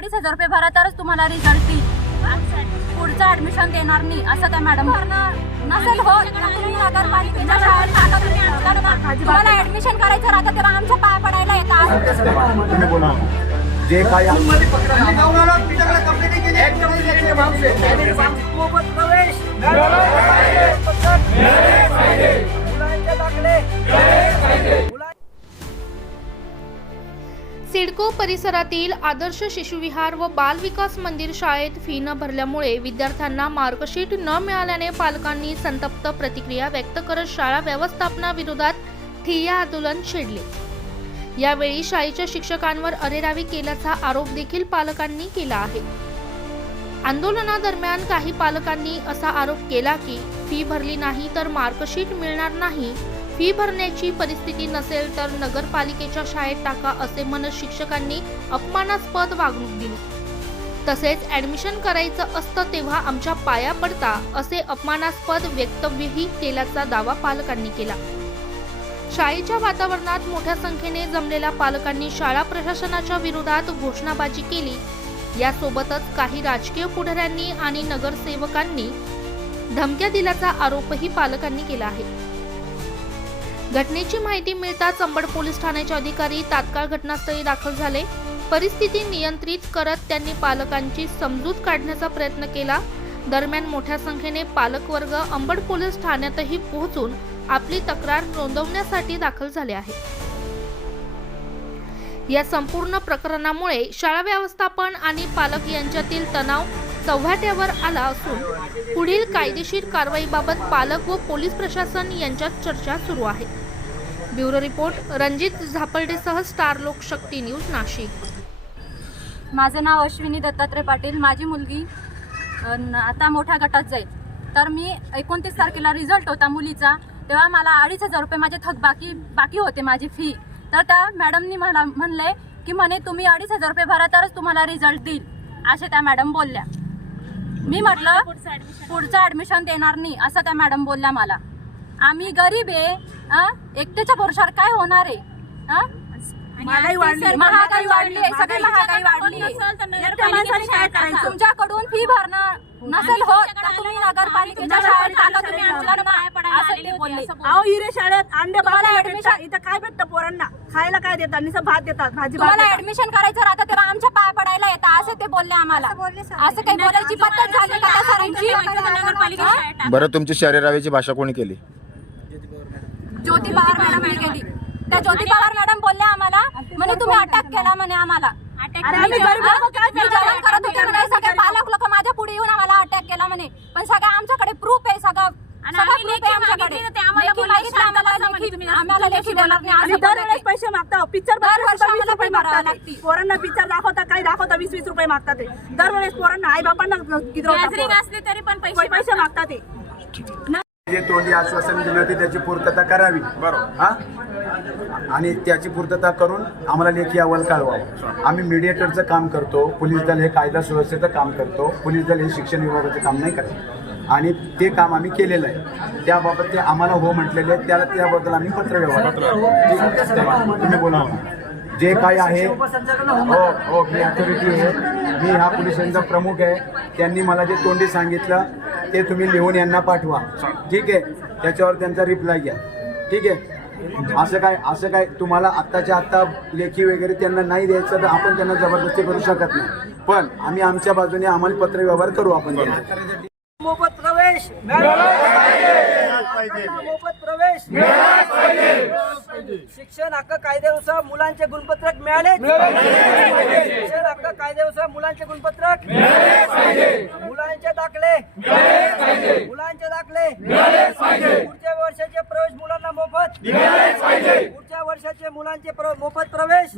अडीच हजार रुपये भरा तरच तुम्हाला रिझल्ट येईल पुढचं ऍडमिशन देणार नाही असं त्या मॅडम नसेल आमच्याकडे. तुम्हाला ऍडमिशन करायचं राहतं तेव्हा आमच्या पाया पडायला येतात. जे काय प्रवेश. सिडको परिसरातील आदर्श शिशुविहार व बाल विकास मंदिर शाळेत फी न भरल्यामुळे विद्यार्थ्यांना मार्कशीट न मिळाल्याने पालकांनी संतप्त प्रतिक्रिया व्यक्त करत शाळा व्यवस्थापनाविरोधात ठिय्या आंदोलन छेडले. यावेळी शाळेच्या शिक्षकांवर अरेरावी केल्याचा आरोप देखील पालकांनी केला आहे. आंदोलनादरम्यान काही पालकांनी असा आरोप केला की फी भरली नाही तर मार्कशीट मिळणार नाही फी भरण्याची परिस्थिती नसेल तर नगरपालिकेच्या शाळेत टाका असे म्हणत शिक्षकांनी अपमानास्पद वागणूक दिली. तसेच ऍडमिशन करायचं असतं तेव्हा आमच्या पाया पडता असे अपमानास्पद वक्तव्यही केल्याचा दावा पालकांनी केला. शाळेच्या वातावरणात मोठ्या संख्येने जमलेल्या पालकांनी शाळा प्रशासनाच्या विरोधात घोषणाबाजी केली. यासोबतच काही राजकीय पुढाऱ्यांनी आणि नगरसेवकांनी धमक्या दिल्याचा आरोपही पालकांनी केला आहे. घटनेची माहिती मिळताच अंबड पोलीस ठाण्याचे अधिकारी तात्काळ घटनास्थळी दाखल झाले. परिस्थिती नियंत्रित करत त्यांनी पालकांची समजूत काढण्याचा प्रयत्न केला. दरम्यान मोठ्या संख्येने पालकवर्ग अंबड पोलीस ठाण्यातही पोहोचून आपली तक्रार नोंदवण्यासाठी दाखल झाले आहे या संपूर्ण प्रकरणामुळे शाळा व्यवस्थापन आणि पालक यांच्यातील तणाव चव्हाट्यावर आला असून पुढील कायदेशीर कारवाईबाबत पालक व पोलीस प्रशासन यांच्यात चर्चा सुरू आहे. ब्युरो रिपोर्ट रणजित झापर्डेसह स्टार लोकशक्ती न्यूज नाशिक. माझं नाव अश्विनी दत्तात्रय पाटील माझी मुलगी आता मोठ्या गटात जाईल. तर मी एकोणतीस तारखेला रिझल्ट होता मुलीचा. तेव्हा मला अडीच हजार रुपये माझे थक बाकी बाकी होते माझी फी तर त्या मॅडमनी मला म्हणले की म्हणे तुम्ही अडीच हजार रुपये भरा तरच तुम्हाला रिझल्ट देईल. असे त्या मॅडम बोलल्या. मी म्हटलं पुढचं ऍडमिशन देणार नाही असं त्या मॅडम बोलल्या मला आम्ही गरीब आहे हं? एकट्याच्या भरोशावर काय होणार आहे हं? महागाई वाढली. महागाई वाढली आहे, सगळी महागाई वाढली? तुमच्याकडून फी भरणं नसेल होत तर तुम्ही नगरपालिकेच्या शाळेत तुम्ही बोलले अहो हिरे अंडे. इथं काय भेटतं पोरांना खायला काय देतात भात देतात भाजी तुम्हाला. ऍडमिशन करायचं राहतं तेव्हा आमच्या पाया पडायला येतं असं ते बोलले आम्हाला. असं काही बोलायची पद्धत झाली का त्या सरांची हं? बरं तुमची शरीरावीची भाषा कोणी केली? ज्योती पवार मॅडमने केली. त्या ज्योती पवार मॅडम बोलल्या आम्हाला म्हणे तुम्ही अटक केला म्हणे आम्हाला. आम्ही मी? जेवण करत होते म्हणे सगळे पालक लोक माझ्या पुढे येऊन आम्हाला अटॅक केला म्हणे पण सगळं आमच्याकडे प्रूफ आहे सगळं सगळं proof आहे आमच्याकडे. लेखी मागितलं आम्हाला, नाही आणि असं दरवेळेस. पैसे मागता पिक्चर दरवर्षी वीस आम्हाला रुपये भरावी. पोरांना पिक्चर दाखवता काही दाखवता वीस वीस रुपये मागतात ते. दरवेळेस पोरांना आई बापांना असले तरी पण पैसे मागतात. ते. जे तोंडी आश्वासन दिले होते त्याची पूर्तता करावी. बरोबर. हा? आणि त्याची पूर्तता करून आम्हाला लेखी अहवाल कळवावा. आम्ही मीडिएटरचं काम करतो पोलीस दल हे कायदा सुव्यवस्थेचं काम करतो पोलीस दल हे शिक्षण विभागाचं काम नाही करत. आणि ते काम आम्ही केलेलं आहे. त्याबाबत ते आम्हाला हो म्हटलेले आहे त्याला त्याबद्दल आम्ही पत्र व्यवहार करतो. तुम्ही बोला जे काय आहे हो हो मी अथॉरिटी आहे. मी हा पोलिसांचा प्रमुख आहे. त्यांनी मला जे तोंडी सांगितलं ते तुम्ही लिहून यांना पाठवा. ठीक आहे? त्याच्यावर त्यांचा रिप्लाय घ्या. ठीक आहे? असं काय असं काय तुम्हाला आत्ताच्या आत्ता लेखी वगैरे त्यांना नाही द्यायचं तर आपण त्यांना जबरदस्ती करू शकत नाही. पण आम्ही आमच्या बाजूने आम्हाला पत्र व्यवहार करू आपण. त्यांच्यासाठी. प्रवेश मोफत प्रवेश शिक्षण हक्क कायद्यानुसार मुलांचे गुणपत्रक मिळाले शिक्षण हक्क कायद्यानुसार मुलांचे गुणपत्रक मुलांचे दाखले मुलांचे दाखले पुढच्या वर्षाचे प्रवेश मुलांना मोफत पुढच्या वर्षाचे मुलांचे मोफत प्रवेश